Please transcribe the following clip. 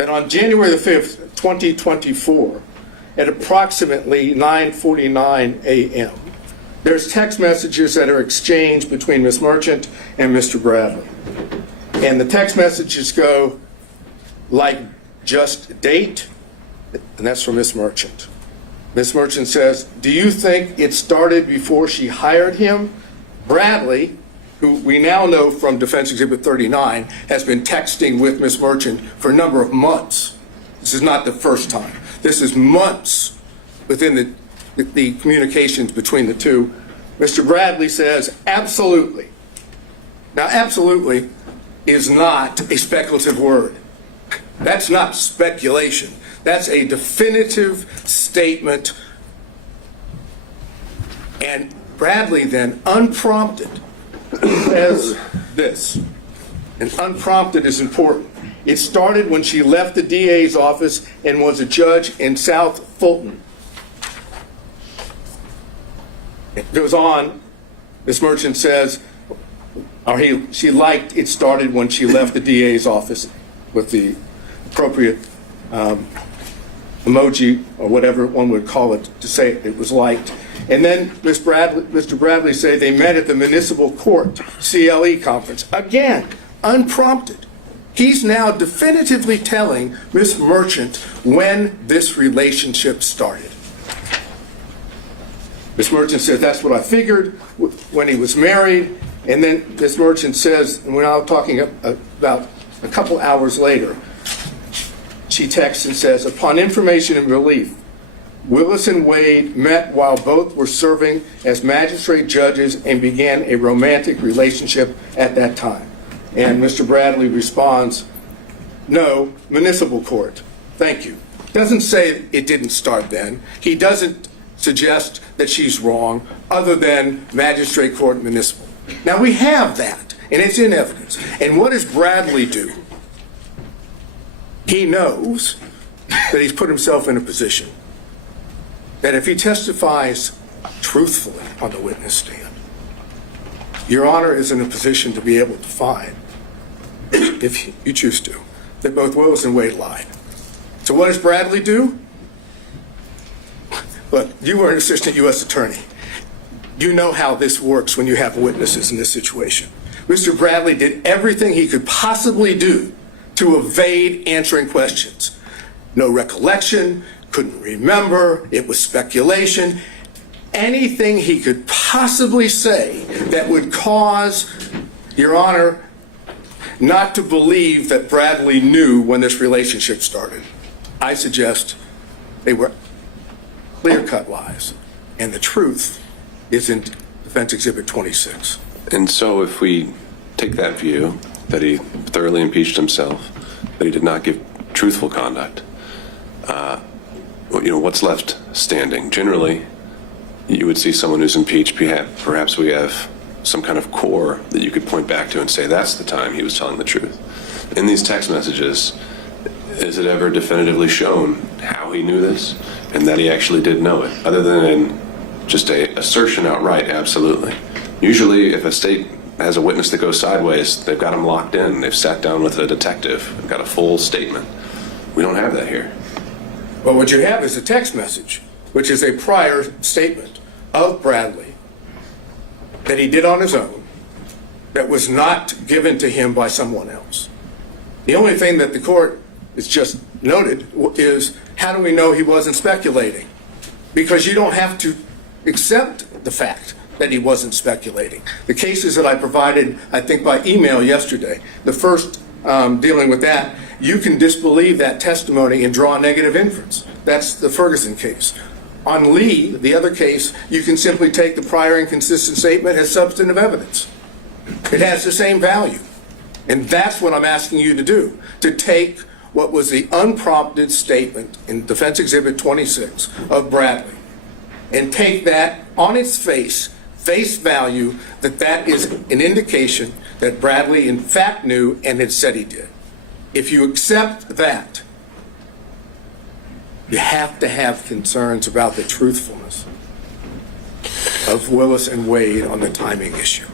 that on January the 5th, 2024, at approximately 9:49 a.m., there's text messages that are exchanged between Ms. Merchant and Mr. Bradley. And the text messages go like, just date, and that's from Ms. Merchant. Ms. Merchant says, do you think it started before she hired him? Bradley, who we now know from Defense Exhibit 39, has been texting with Ms. Merchant for a number of months. This is not the first time. This is months within the communications between the two. Mr. Bradley says, absolutely. Now, absolutely is not a speculative word. That's not speculation. That's a definitive statement. And Bradley then, unprompted, says this. And unprompted is important. It started when she left the DA's office and was a judge in South Fulton. It goes on, Ms. Merchant says, she liked it started when she left the DA's office with the appropriate emoji or whatever one would call it to say it was liked. And then Mr. Bradley say they met at the municipal court CLE conference. Again, unprompted. He's now definitively telling Ms. Merchant when this relationship started. Ms. Merchant says, that's what I figured when he was married. And then Ms. Merchant says, and we're now talking about a couple hours later, she texts and says, upon information and relief, Willis and Wade met while both were serving as magistrate judges and began a romantic relationship at that time. And Mr. Bradley responds, no, municipal court. Thank you. Doesn't say it didn't start then. He doesn't suggest that she's wrong, other than magistrate court municipal. Now we have that, and it's in evidence. And what does Bradley do? He knows that he's put himself in a position that if he testifies truthfully on the witness stand, Your Honor is in a position to be able to find, if you choose to, that both Willis and Wade lied. So what does Bradley do? Look, you were an assistant U.S. attorney. You know how this works when you have witnesses in this situation. Mr. Bradley did everything he could possibly do to evade answering questions. No recollection, couldn't remember, it was speculation. Anything he could possibly say that would cause Your Honor not to believe that Bradley knew when this relationship started. I suggest they were clear-cut lies, and the truth is in Defense Exhibit 26. And so if we take that view, that he thoroughly impeached himself, that he did not give truthful conduct, what's left standing? Generally, you would see someone who's impeached, perhaps we have some kind of core that you could point back to and say that's the time he was telling the truth. In these text messages, is it ever definitively shown how he knew this and that he actually did know it, other than in just a assertion outright? Absolutely. Usually, if a state has a witness that goes sideways, they've got him locked in. They've sat down with a detective and got a full statement. We don't have that here. Well, what you have is a text message, which is a prior statement of Bradley that he did on his own, that was not given to him by someone else. The only thing that the court has just noted is, how do we know he wasn't speculating? Because you don't have to accept the fact that he wasn't speculating. The cases that I provided, I think by email yesterday, the first dealing with that, you can disbelieve that testimony and draw a negative inference. That's the Ferguson case. On Lee, the other case, you can simply take the prior inconsistent statement as substantive evidence. It has the same value. And that's what I'm asking you to do, to take what was the unprompted statement in Defense Exhibit 26 of Bradley, and take that on its face value, that is an indication that Bradley in fact knew and had said he did. If you accept that, you have to have concerns about the truthfulness of Willis and Wade on the timing issue.